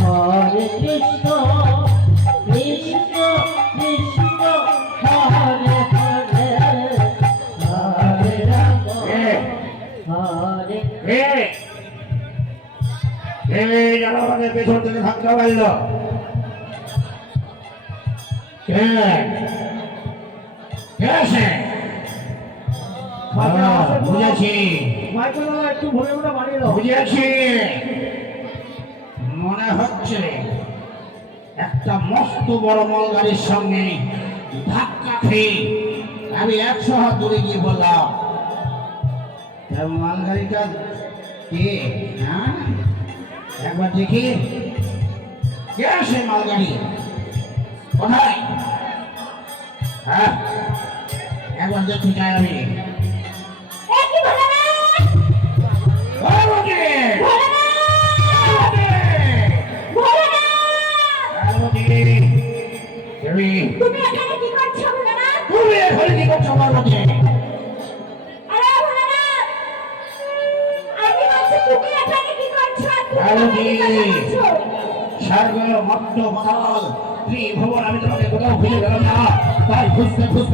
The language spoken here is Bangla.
হরে কৃষ্ণ কৃষ্ণ কৃষ্ণ হরে হরে হরে রাম হরে যারা আমাদের পেছন থেকে ধাক্কা মারল বুঝেছি একটু ভলিউমটা বাড়িয়ে দাও। বুঝেছি মনে হচ্ছে একটা মস্ত বড় মালগাড়ির সঙ্গে ধাক্কা খেয়ে আমি 100 হাত দূরে গিয়ে বললাম মালগাড়িটা কে? হ্যাঁ একবার দেখি কে আসে মালগাড়ি কোথায়? হ্যাঁ একবার দেখতে চাই আমি। তুমি এখানে কি করছো ভোলানাথ? তুমি এখানে কি করছো পার্বতী? আরে ভোলানাথ, আমি বলছি তুমি এখানে কি করছো? পার্বতী স্বর্গ মত্ত পাতাল ত্রিভুবন আমি তোমাকে কোথাও খুঁজে পেলাম না, তাই খুঁজতে খুঁজতে